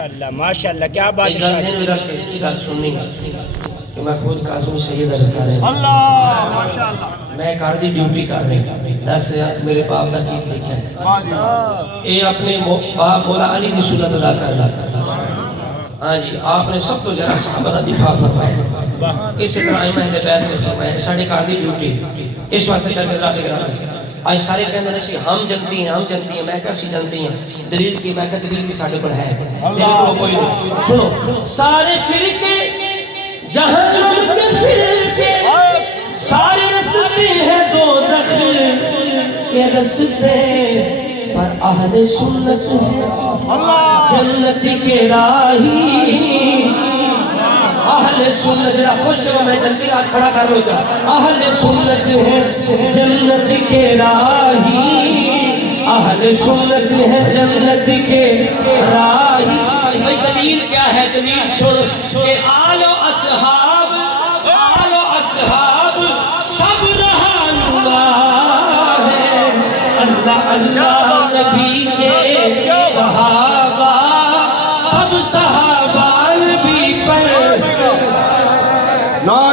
اللہ ماشاءاللہ کیا بات ہے سننی کہ میں خود کاظم سید عرض کر رہے ہیں اللہ ماشاءاللہ میں کار دی ڈیوٹی کر رہے ہیں 10 میرے باپ کا گیت لکھا ہے اے اپنے باپ مولا علی کی سنت ادا کر رہا ہاں جی آپ نے سب تو ذرا صحابہ کا دفاع فرمایا اسی طرح امام اہل بیت نے فرمایا ساڑھے کار دی ڈیوٹی اس وقت تک اللہ کے گرانے آج سارے کہنے رہے ہم جنتی ہیں میں کیسی جنتی ہیں دلیل کی میں کہا دلیل کی ساڑھے پر ہے سنو سارے فرقے جہنم کے فرقے سارے رستے ہیں دوزخ کے رستے پر اہل سنت جنت کے راہی اہل سنت جرا خوش ہو میں جلدی ہاتھ کھڑا کر لو جا اہل سنت ہے جنت کے راہی اہل سنت ہے جنت کے راہی بھئی دلیل کیا ہے دلیل سن کہ آل و اصحاب سب رہنما ہے اللہ اللہ نبی کے صحابہ سب صحابہ